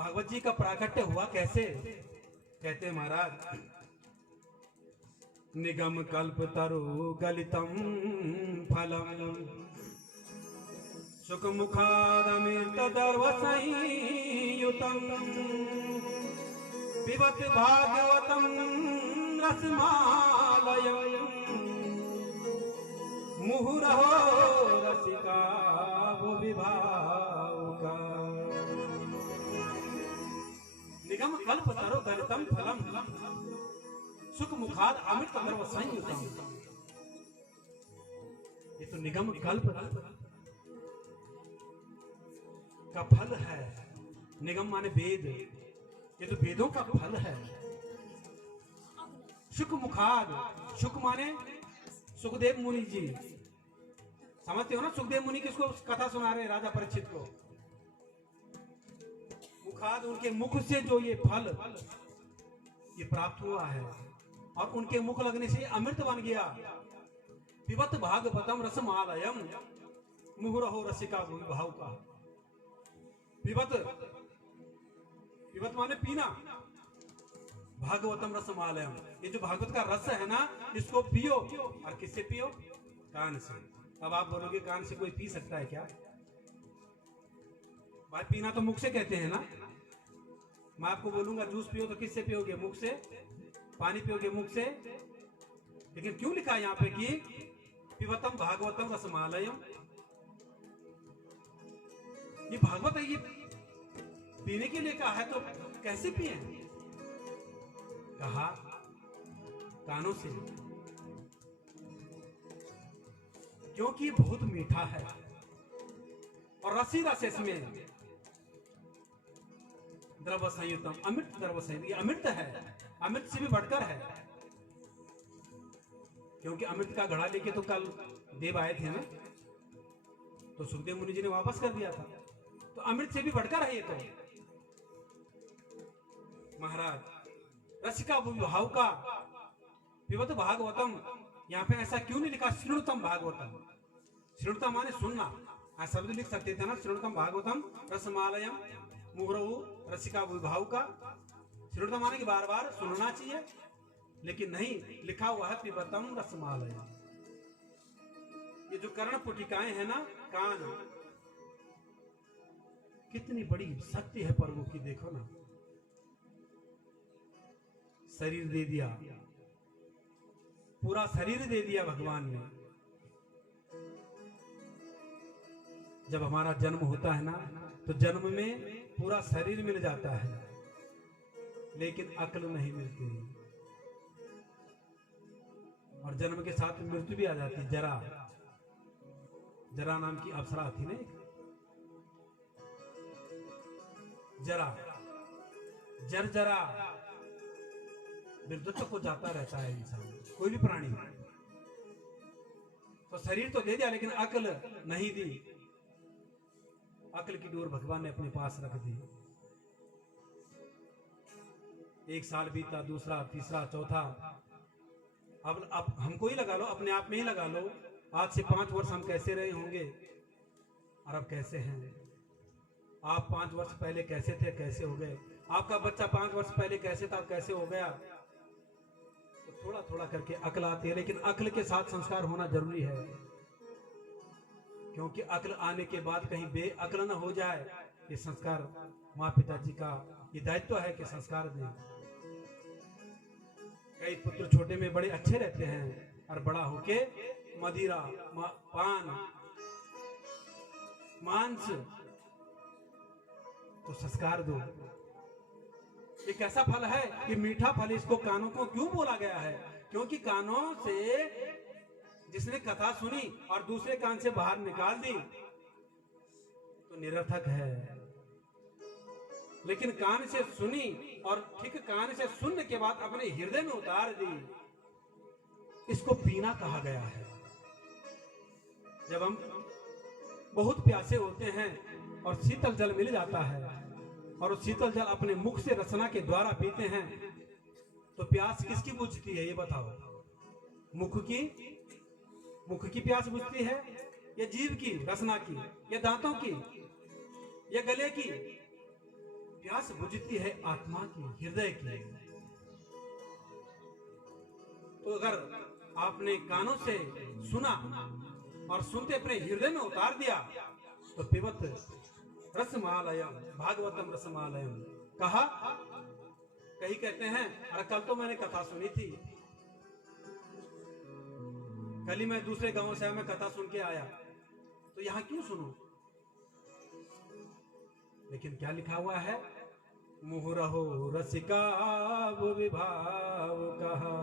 भागवत जी का प्राकट्य हुआ कैसे? कहते महाराज, निगम कल्प तरु गलितम फलम सुख मुखादमृत दर्व संयुतम पिबत भागवतम रसमालयम मुहुरहो रसिका वो विभावका। निगम कल्प तरो गलितम फलम सुख मुखाद अमृत दर्व संयुतम। ये तो निगम कल्प का फल है। निगम माने वेद, ये तो वेदों का फल है। सुख मुखाद, सुख माने सुखदेव मुनि जी, समझते हो ना? सुखदेव मुनि किसको कथा सुना रहे? राजा परीक्षित को। मुखाद, उनके मुख से जो ये फल ये प्राप्त हुआ है और उनके मुख लगने से अमृत बन गया। पिबत भागवतम रसमालयम मुहुरहो रसिका भाव का। पिबत, पिबत माने पीना, भागवतम रसमालयम, ये जो भागवत का रस है ना, इसको पियो। और किससे पियो? कान से। अब आप बोलोगे कान से कोई पी सकता है क्या? भाई पीना तो मुख से कहते हैं ना। मैं आपको बोलूंगा जूस पियो तो किससे पियोगे? मुख से। पानी पियोगे मुख से। लेकिन क्यों लिखा है यहाँ पे कि पिबतम भागवतम रसमालयम? ये भागवत है, ये पीने के लिए कहा है, तो कैसे पिए? कहा कानों से, क्योंकि बहुत मीठा है और रसी रस इसमें द्रव संयुतम, अमृत द्रव संयुक्त। ये अमृत है, अमृत से भी बढ़कर है। क्योंकि अमृत का घड़ा लेके तो कल देव आए थे ना, तो सुखदेव मुनि जी ने वापस कर दिया था। तो अमृत से भी बढ़कर है ये तो। महाराज, रसिका भाव का पिबत भागवतम, यहाँ पे ऐसा क्यों नहीं लिखा श्रृणुतम भागवतम? श्रृणुतम माने सुनना, शब्द लिख सकते थे ना, श्रृणुतम भागवतम रसमालयम मुहुरहु रसिका भाव का। श्रृणुतम माने कि बार बार सुनना चाहिए, लेकिन नहीं, लिखा हुआ है पिबतम रसमालयम। ये जो कर्ण पुटिकाएं है ना, कान, कितनी बड़ी शक्ति है प्रभु की, देखो ना। शरीर दे दिया, पूरा शरीर दे दिया भगवान ने। जब हमारा जन्म होता है ना, तो जन्म में पूरा शरीर मिल जाता है, लेकिन अक्ल नहीं मिलती। और जन्म के साथ मृत्यु भी आ जाती। जरा, जरा नाम की अप्सरा थी ना, जरा, जरा विद्युत को जाता रहता है इंसान, कोई भी प्राणी। तो शरीर तो दे दिया, लेकिन अक्ल नहीं दी। अक्ल की डोर भगवान ने अपने पास रख दी। एक साल बीता, दूसरा, तीसरा, चौथा। अब हमको ही लगा लो, अपने आप में ही लगा लो। आज से 5 वर्ष हम कैसे रहे होंगे और अब कैसे हैं? आप 5 वर्ष पहले कैसे थे, कैसे हो गए? आपका बच्चा 5 वर्ष पहले कैसे था, कैसे हो गया? तो थोड़ा थोड़ा करके अक्ल आती है, लेकिन अक्ल के साथ संस्कार होना जरूरी है। क्योंकि अक्ल आने के बाद कहीं बेअक्ल न हो जाए। ये संस्कार माँ पिताजी का ये दायित्व है कि संस्कार दें। कई पुत्र छोटे में बड़े अच्छे रहते हैं और बड़ा होके मदिरा, पान, मांस, तो संस्कार दो। ये कैसा फल है? ये मीठा फल। इसको कानों को क्यों बोला गया है? क्योंकि कानों से जिसने कथा सुनी और दूसरे कान से बाहर निकाल दी तो निरर्थक है। लेकिन कान से सुनी और ठीक कान से सुनने के बाद अपने हृदय में उतार दी, इसको पीना कहा गया है। जब हम बहुत प्यासे होते हैं और शीतल जल मिल जाता है और उस शीतल जल अपने मुख से रसना के द्वारा पीते हैं, तो प्यास किसकी बुझती है? ये बताओ। मुख की प्यास बुझती है, या जीभ की रसना की, या दांतों की, या गले की? प्यास बुझती है आत्मा की, हृदय की। तो अगर आपने कानों से सुना और सुनते अपने हृदय में उतार दिया तो पिबत रसमालयम, भागवतम रसमालयम कहा। कहीं कहते हैं अरे कल तो मैंने कथा सुनी थी, कल ही मैं दूसरे गांव से मैं कथा सुन के आया, तो यहां क्यों सुनो? लेकिन क्या लिखा हुआ है? मुहुरहो रसिका वो विभाव कहा।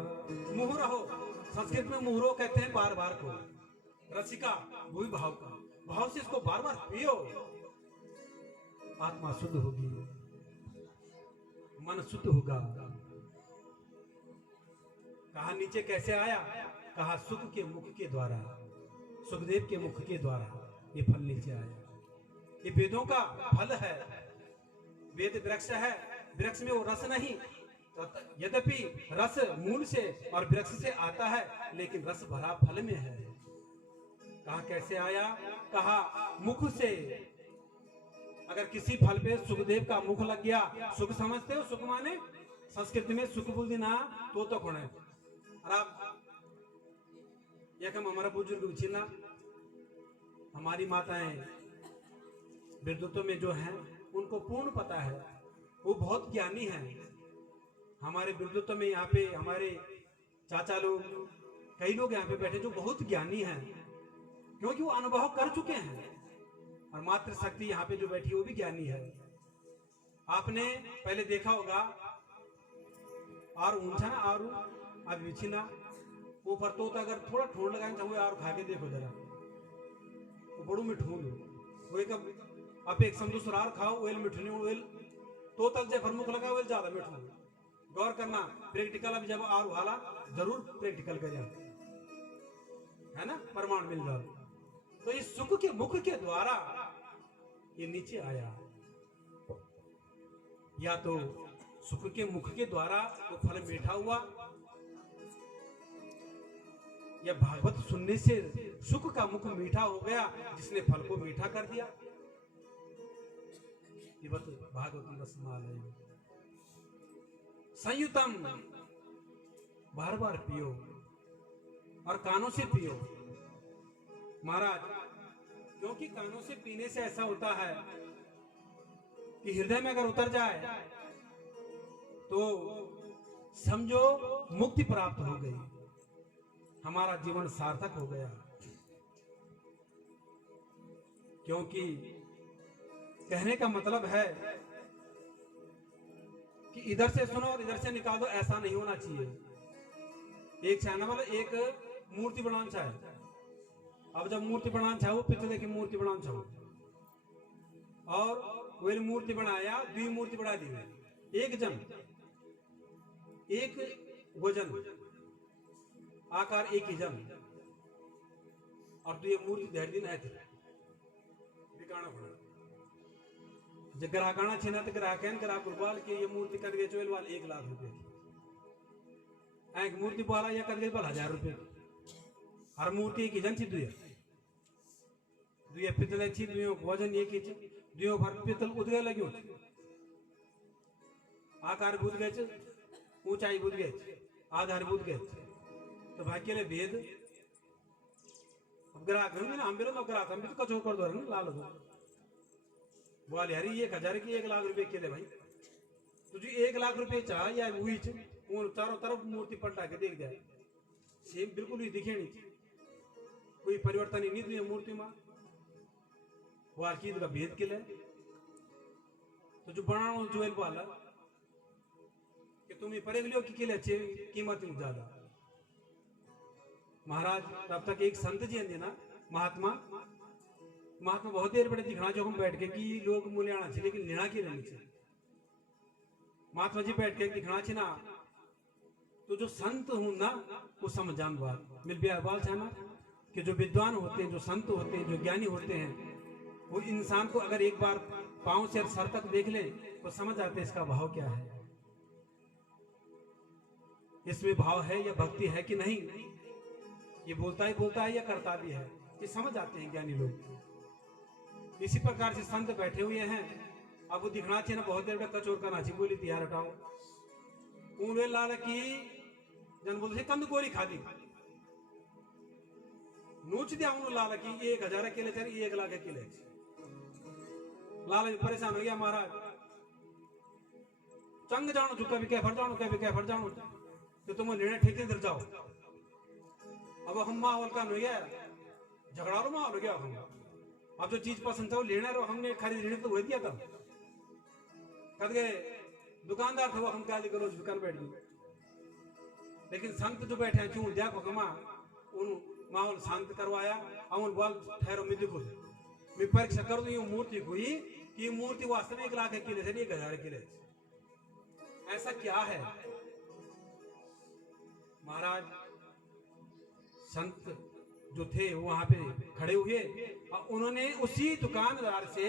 मुहुरहो, संस्कृत में मुहुरो कहते हैं बार बार को, रसिका वो भाव का, भाव से इसको बार बार पियो, आत्मा शुद्ध होगी, मन शुद्ध होगा। कहा नीचे कैसे आया? कहा सुख के मुख के द्वारा, सुखदेव के मुख के द्वारा ये फल नीचे आया। ये वेदों का फल है, वेद वृक्ष है, वृक्ष में वो रस नहीं, यद्यपि रस मूल से और वृक्ष से आता है, लेकिन रस भरा फल में है। कहा कैसे आया? कहा मुख से। अगर किसी फल पे सुखदेव का मुख लग गया, सुख समझते हो? सुख माने संस्कृत में सुख बोल देना तो कौन है? और आप यकम हमारा बुजुर्ग चिन्ह, हमारी माताएं वृद्धत्व में जो हैं उनको पूर्ण पता है, वो बहुत ज्ञानी हैं। हमारे वृद्धत्व में यहाँ पे हमारे चाचा लोग, कई लोग यहाँ पे बैठे जो बहुत ज्ञानी हैं, क्योंकि वो अनुभव कर चुके हैं। और मातृ शक्ति यहाँ पे जो बैठी है वो भी ज्ञानी है। आपने पहले देखा होगा और ऊंचा ना और अब बिछिना ऊपर तो अगर थोड़ा ठोड़ लगाए तो और खा के देखो जरा, वो बड़ू मिठू वो एक अब एक समझो सुरार खाओ वेल मिठनी वेल तो तक जे फरमुख लगा वेल ज्यादा मिठू। गौर करना, प्रैक्टिकल अब जब और वाला जरूर प्रैक्टिकल करें, है ना, प्रमाण मिल जाए। तो इस सुख के मुख के द्वारा ये नीचे आया, या तो सुख के मुख के द्वारा वो फल मीठा हुआ, या भागवत सुनने से सुख का मुख मीठा हो गया जिसने फल को मीठा कर दिया। भागवतम रसमालय संयुतम, बार बार पियो और कानों से पियो महाराज, क्योंकि कानों से पीने से ऐसा होता है कि हृदय में अगर उतर जाए तो समझो मुक्ति प्राप्त हो गई, हमारा जीवन सार्थक हो गया। क्योंकि कहने का मतलब है कि इधर से सुनो और इधर से निकाल दो, ऐसा नहीं होना चाहिए। एक चाहना वाला एक मूर्ति बनाना चाहे, अब जब मूर्ति बनाना चाहो पितले की मूर्ति बनाना चाहो और वही मूर्ति बनाया, द्वि मूर्ति बना दी, एक जन एक वजन आकार एक ही जन और द्वि मूर्ति धैर्य दिन है दिखाना पड़ा। जब ग्राहकाना छीना तो ग्राहकन ग्राहक गुरबाल के ये मूर्ति कर गए चोल वाल 1 लाख रुपए, एक मूर्ति वाला या कर गए वाल 1000 रुपए, हर मूर्ति एक ही जन थी, दुए पितले थी, दुए वजन एक ही, दुए भर पितल उदगे लगे, आकार बुझ गए, ऊंचाई बुझ गए, आधार बुझ गए, तो भाग्य ले भेद। अब ग्राहक हम भी तो ग्राहक हम भी तो कचो कर दो लाल दो बोल यार 1000 की 1 लाख रुपए के ले भाई, तुझे 1 लाख रुपए चाह या वही चारों तरफ मूर्ति पलटा के देख जाए, सेम बिल्कुल ही दिखे नहीं, कोई परिवर्तन ही नहीं थी मूर्ति में, वो आकीद का भेद के लिए। तो जो बनाना ज्वेल वाला कि तुम्हें परे लियो कि लिए अच्छे कीमत ज्यादा। महाराज तब तक एक संत जी हैं ना, महात्मा बहुत देर बड़े दिखना जो हम बैठ के कि लोग मूल्य आना चाहिए, लेकिन लेना की रहनी चाहिए। महात्मा जी बैठ के दिखना चाहिए ना, तो जो संत हूं ना वो समझान बात मिल भी बाल है ना, कि जो विद्वान होते हैं, जो संत होते हैं, जो ज्ञानी होते हैं, वो इंसान को अगर एक बार पांव से सर तक देख ले तो समझ आते हैं इसका भाव क्या है, इसमें भाव है या भक्ति है कि नहीं, ये बोलता है या करता भी है, ये समझ आते हैं ज्ञानी लोग। इसी प्रकार से संत बैठे हुए हैं अब वो दिखना चाहिए ना बहुत देर तक कचोर का नाची बोली तैयार हटाओ ऊन लाल की जन बोलते कंद कोरी खादी नूच दिया उन लाल की 1000 किले चल 1 लाख किले लाल परेशान हो गया महाराज चंग जानो चुका भी क्या फट जानो तो तुम लेने ठीक इधर जाओ अब हम माहौल का हो गया झगड़ा रो माहौल हो गया हम अब जो चीज पसंद था वो लेना रो हमने खरीद लेने तो वही दिया था कद गए दुकानदार थे वो हम क्या करो दुकान बैठ गए लेकिन संत जो बैठे हैं चूं देखो कमा उन माहौल शांत करवाया अमन बोल ठहरो मिदुपुर मैं परीक्षा कर दूं ये मूर्ति हुई कि मूर्ति वास्तव में 1 लाख किले से 1000 किले ऐसा क्या है महाराज संत जो थे वहां पे खड़े हुए और उन्होंने उसी दुकानदार से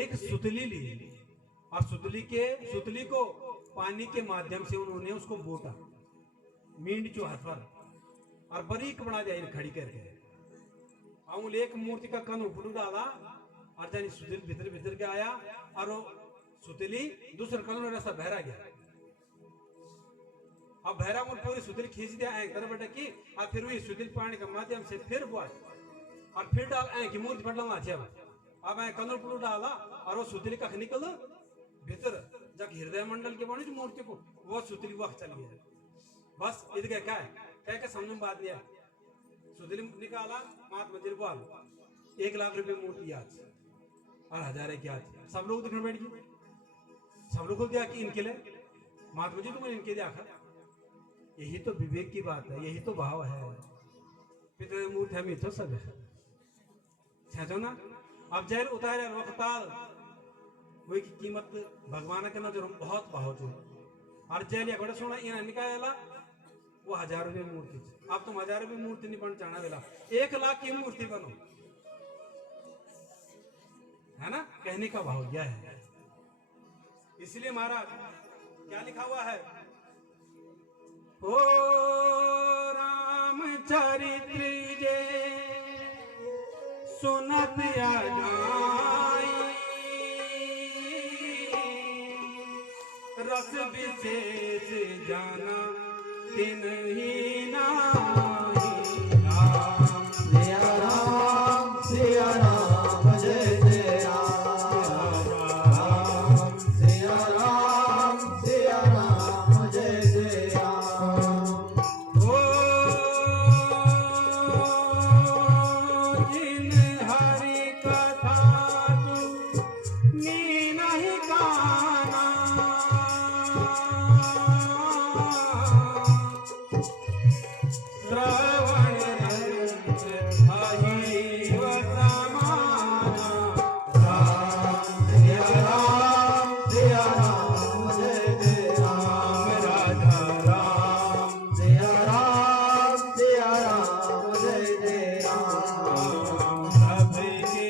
एक सुतली ली और सुतली को पानी के माध्यम से उन्होंने उसको बोटा मींड जो हाथ पर और बारीक बना दिया खड़ी करके और एक मूर्ति का कन उफड़ू डाला और जानी सुतली भीतर भीतर के आया और सुतली दूसरे कन रास्ता बहरा गया अब भैरा मुड़ पूरी सुतली खींच दिया तरफ की और फिर वही सुतली पानी के माध्यम से फिर बुआ और फिर डाल की मूर्ति पटलना चाहिए अब कनर पुलू डाला और वो सुतली का निकल भीतर जब हृदय मंडल के बनी मूर्ति को वो सुतली वक्त चली है बस इधर क्या है कह के समझ में बात लिया सुतली निकाला महात्मा जी बोल 1 लाख रुपए मूर्ति याद और 1000 की याद सब लोग दिखने बैठ गए सब लोग को दिया कि इनके लिए महात्मा जी तुमने इनके दिया यही तो विवेक की बात है यही तो भाव है पितर मूर्ति हमें तो सब है ना अब जहर उतारे वक्ताल वही की कीमत भगवान के नजर बहुत भाव जो और जेल या बड़ा सोना इन निकाला वो 1000 रुपए मूर्ति अब तुम 1000 रुपए मूर्ति नहीं बन चाहना वेला 1 लाख की मूर्ति बनो है ना कहने का भाव क्या है इसलिए महाराज क्या लिखा हुआ है ओ रामचरित्र जे सुनत जाई रस विशेष जाना तिन ही नाई राम सिया राम जय जय राम राम सिया राम जय जय राम ओ जिन हरि कथा तू नी नहीं गाना श्रवण रंज अहि वर्तमाना राम सिया राम जय जय राम राधा राम सिया राम जय जय राम सबके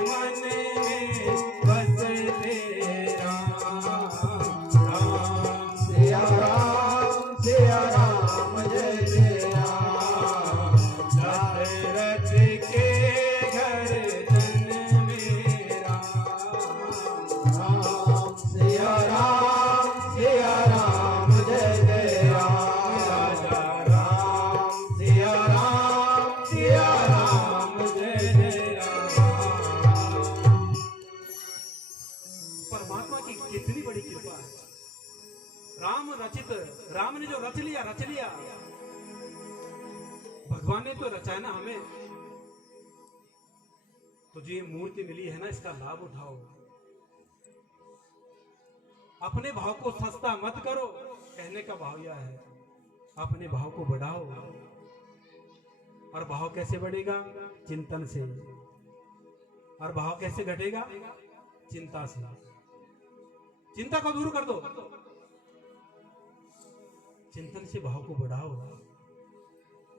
मन में बसते राम राम सिया राम जय जय राम दशरथ के घर जन मेरा राम सिया राम जय जय राम राजा राम सिया राम जय जय राम परमात्मा की कितनी बड़ी कृपा है राम रचित राम ने जो रच लिया भगवान ने तो रचा है ना हमें तो जो ये मूर्ति मिली है ना इसका लाभ उठाओ अपने भाव को सस्ता मत करो कहने का भाव यह है अपने भाव को बढ़ाओ और भाव कैसे बढ़ेगा चिंतन से और भाव कैसे घटेगा चिंता से चिंता को दूर कर दो चिंतन से भाव को बढ़ाओ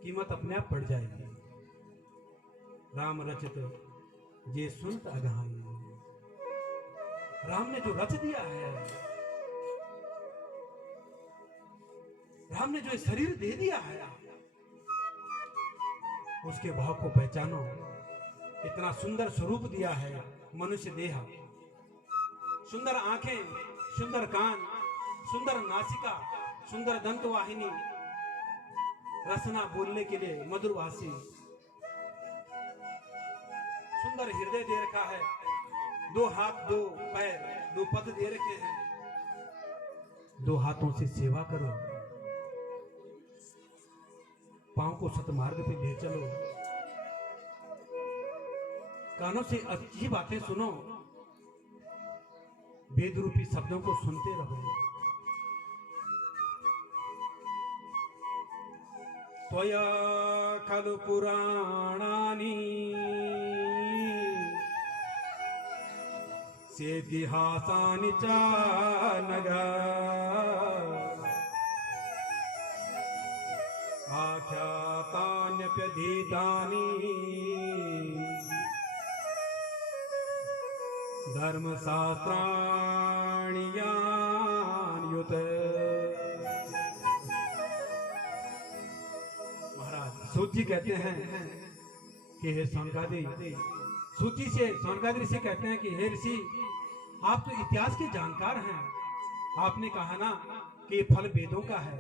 कीमत अपने आप बढ़ जाएगी राम रचित जे सुनत अगहाई राम ने जो रच दिया है राम ने जो ये शरीर दे दिया है उसके भाव को पहचानो इतना सुंदर स्वरूप दिया है मनुष्य देह सुंदर आंखें, सुंदर कान, सुंदर नासिका, सुंदर दंत वाहिनी, रसना बोलने के लिए मधुरभाषी, सुंदर हृदय दे रखा है, 2 हाथ 2 पैर 2 पद दे रखे हैं। 2 हाथों से सेवा करो, पांव को सतमार्ग पे ले चलो, कानों से अच्छी बातें सुनो, वेद रूपी शब्दों को सुनते रहो। त्वया खलु पुराणानि सेतिहासानि च नघ आख्यातान्यप्यधीतानि धर्मशास्त्राणि यान्युत। महाराज सूत जी कहते हैं कि हे सौनकादि, सूची से सौनकादि ऋषि कहते हैं कि हे ऋषि, आप तो इतिहास के जानकार हैं। आपने कहा ना कि ये फल वेदों का है,